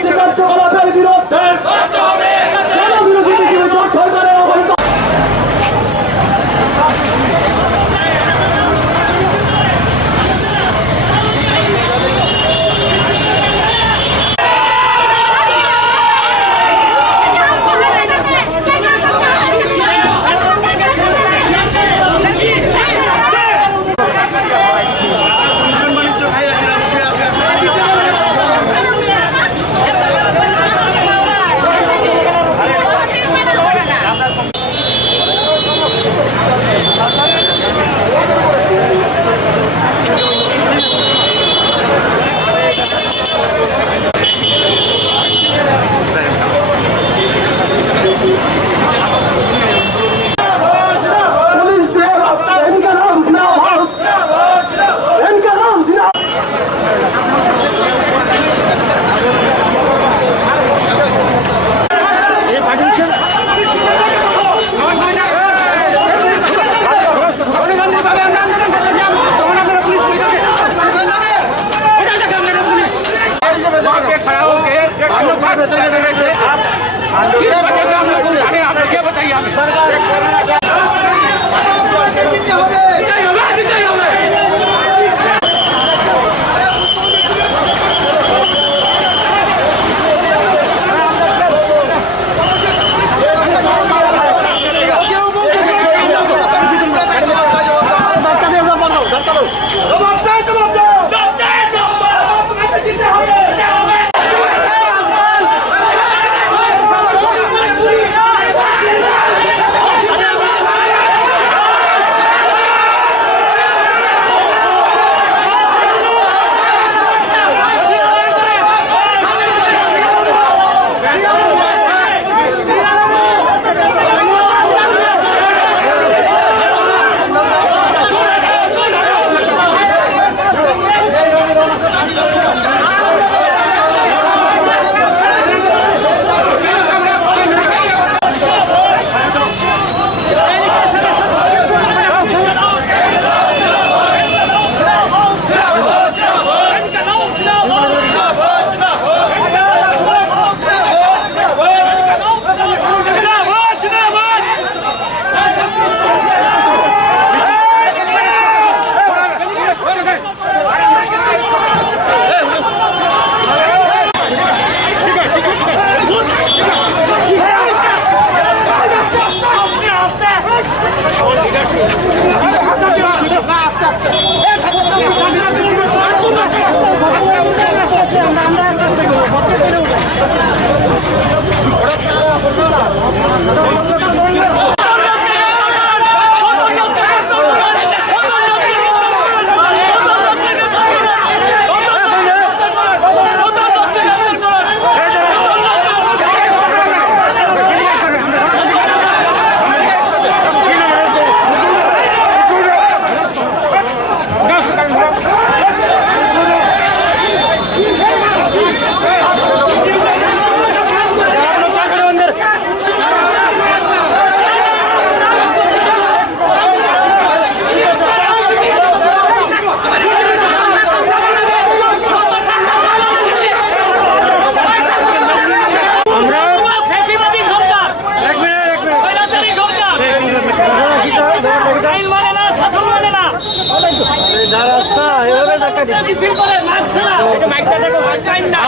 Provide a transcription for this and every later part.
গণতান্ত্রিক কার্যকলাপের বিরুদ্ধে জনবিরোধী বিজেপি জোট সরকারের অবৈধ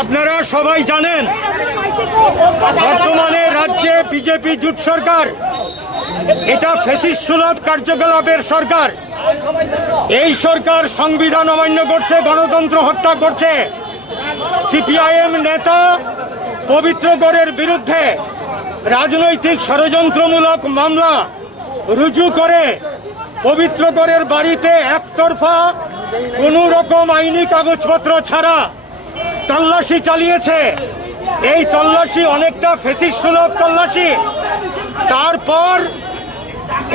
আপনারা সবাই জানেন বর্তমানে রাজ্যে বিজেপি জোট সরকার, এটা ফ্যাসিস্ট সুলভ কার্যকলাপের সরকার। এই সরকার সংবিধান অমান্য করছে, গণতন্ত্র হত্যা করছে। সিপিআইএম নেতা পবিত্রগড়ের বিরুদ্ধে রাজনৈতিক ষড়যন্ত্রমূলক মামলা রুজু করে পবিত্রগড়ের বাড়িতে একতরফা কোনো রকম আইনি কাগজপত্র ছাড়া তল্লাশি চালিয়েছে। এই তল্লাশি অনেকটা ফ্যাসিস্ট সুলভ তল্লাশি। তারপর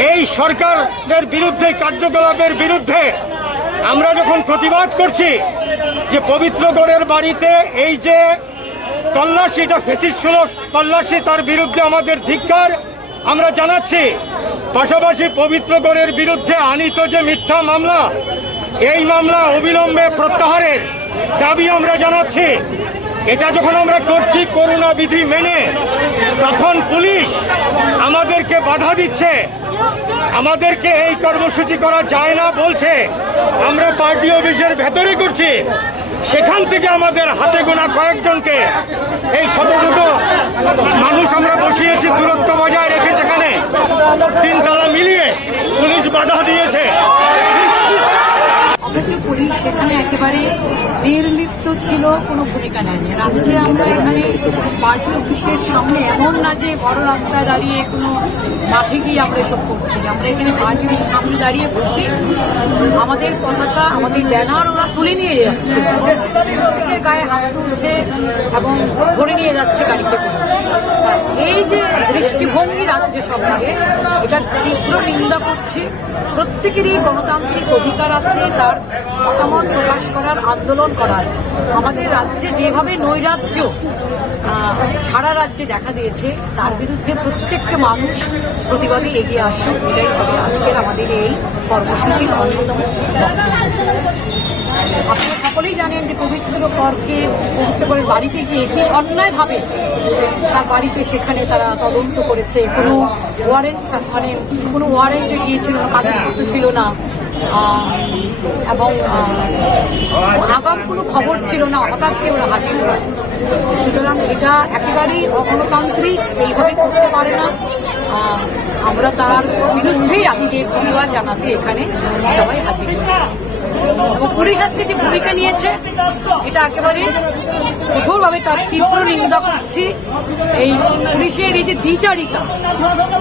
এই সরকারের বিরুদ্ধে, কার্যকলাপের বিরুদ্ধে আমরা যখন প্রতিবাদ করছি যে পবিত্রগড়ের বাড়িতে এই যে তল্লাশি, এটা ফ্যাসিস্ট সুলভ তল্লাশি, তার বিরুদ্ধে আমাদের ধিক্কার আমরা জানাচ্ছি। পাশাপাশি পবিত্রগড়ের বিরুদ্ধে আনীত যে মিথ্যা মামলা, এই মামলা অবিলম্বে প্রত্যাহারের দাবি আমরা জানাচ্ছি। এটা যখন আমরা করছি করোনা বিধি মেনে, তখন পুলিশ আমাদেরকে বাধা দিচ্ছে, আমাদেরকে এই কর্মসূচি করা যায় না বলছে। আমরা পার্টি অফিসের ভেতরে করছি, সেখান থেকে আমাদের হাতে গোনা কয়েকজনকে, এই শত শত মানুষ আমরা বসিয়েছি দূরত্ব বজায় রেখে, সেখানে 3 তলা মিলিয়ে পুলিশ বাধা দিয়েছে। অথচ পুলিশ সেখানে একেবারে নির্লিপ্ত ছিল, কোনো ভূমিকা নেয়নি। আর আজকে আমরা এখানে পার্টি অফিসের সামনে, এমন না যে বড় রাস্তায় দাঁড়িয়ে কোনো মাঠে গিয়ে আমরা এসব করছি, আমরা এখানে পার্টি অফিসের সামনে দাঁড়িয়ে বলছি, আমাদের পতাকা, আমাদের ব্যানার ওরা তুলে নিয়ে যাচ্ছে, প্রত্যেকের গায়ে হাত তুলছে এবং ধরে নিয়ে যাচ্ছে গাড়িতে করে। এই যে দৃষ্টিভঙ্গি রাজ্য সরকারের, এটা তীব্র নিন্দা করছি। প্রত্যেকেরই গণতান্ত্রিক অধিকার আছে তার মতামত প্রকাশ করার, আন্দোলন করার। আমাদের রাজ্যে যেভাবে নৈরাজ্য সারা রাজ্যে দেখা দিয়েছে, তার বিরুদ্ধে প্রত্যেকটা মানুষ প্রতিবাদে এগিয়ে আসুক, এটাই হবে আজকের আমাদের এই কর্মসূচির অন্যতম আপনারা সকলেই জানেন যে পবিত্র করের বাড়িতে গিয়ে কি অন্যায়ভাবে তার বাড়িতে, সেখানে তারা তদন্ত করেছে, কোনো ওয়ারেন্ট, মানে কোনো ওয়ারেন্টে গিয়েছিল না, কাগজপত্র ছিল না, এবং আগাম কোনো খবর ছিল না, হঠাৎ করে ওরা হাজির হয়েছে। সুতরাং এটা একেবারেই অগণতান্ত্রিক, এইভাবে করতে পারে না। আমরা তার বিরুদ্ধেই আজকে প্রতিবাদ জানাতে এখানে সবাই হাজির হয়েছে। এবং পুলিশ আজকে যে ভূমিকা নিয়েছে, এটা একেবারে কঠোরভাবে তার তীব্র নিন্দা করছি। এই পুলিশের এই যে দ্বিচারিতা,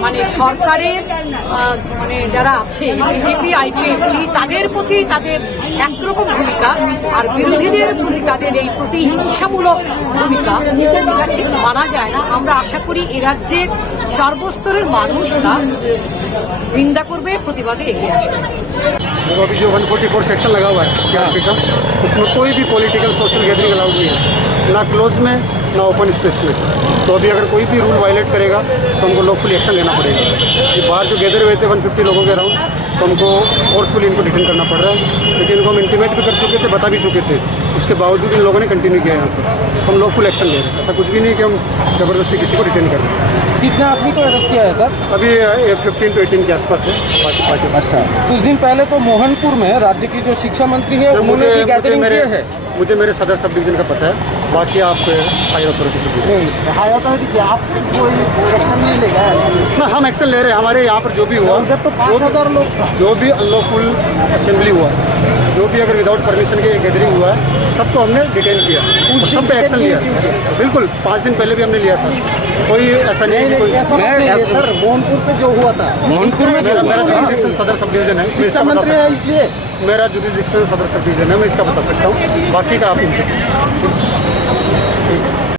মানে সরকারের মানে যারা আছে বিজেপি, আইপিএফটি, তাদের প্রতি তাদের একরকম ভূমিকা, আর বিরোধীদের প্রতি তাদের এই প্রতিহিংসামূলক ভূমিকা, এটা ঠিক মানা যায় না। আমরা আশা করি এ রাজ্যের সর্বস্তরের মানুষ তা নিন্দা করবে, প্রতিবাদে এগিয়ে আসবে। अभी जो 144 सेक्शन लगा हुआ है CRP का, उसमें कोई भी पॉलिटिकल सोशल गैदरिंग अलाउड नहीं है, ना क्लोज में ना ओपन स्पेस में। तो अभी अगर कोई भी रूल वायलेट करेगा तो हमको लॉफुली एक्शन लेना पड़ेगा। ये बाहर जो गैदर हुए थे 150 लोगों के अराउंड, तो हमको फोर्सफुली इनको डिटेन करना पड़ रहा है, लेकिन इनको हम इंटीमेट भी कर चुके थे, बता भी चुके थे। उसके बावजूद इन लोगों ने कंटिन्यू किया यहाँ पर। हम लॉफुल एक्शन ले रहे हैं, ऐसा कुछ भी नहीं कि हम ज़बरदस्ती किसी को डिटेन कर रहे हैं। कितने आदमी को अरेस्ट किया है सर? अभी 15 to 18 के आसपास है पार्टी। अच्छा, कुछ दिन पहले तो मोहनपुर में राज्य की जो शिक्षा मंत्री है उन्होंने भी गैदरिंग की है। मुझे मेरे सदर सब डिवीजन का पता है, बाकी आप हायर अथॉरिटी से पूछिए। हाई अथॉरिटी की आप कोई एक्शन नहीं लेगा? ना, हम एक्शन ले रहे हैं। हमारे यहाँ पर जो भी हुआ, उधर तो 5000 लोग, जो भी अनलॉफुल असेंबली हुआ, जो भी अगर विदाउट परमिशन के गैदरिंग हुआ है, सबको हमने डिटेन किया और सब पे एक्शन लिया। बिल्कुल 5 दिन पहले भी हमने लिया था। कोई ऐसा नहीं है कि कोई सर मोहनपुर पे जो हुआ था, मोहनपुर में मेरा जुरिडिक्शन सदर सब डिवीजन है, मैं इसका बता सकता हूँ। इसलिए मेरा जुरिडिक्शन सदर सब डिवीजन है, मैं इसका बता सकता हूँ, बाकी का आप इनसे पूछिए।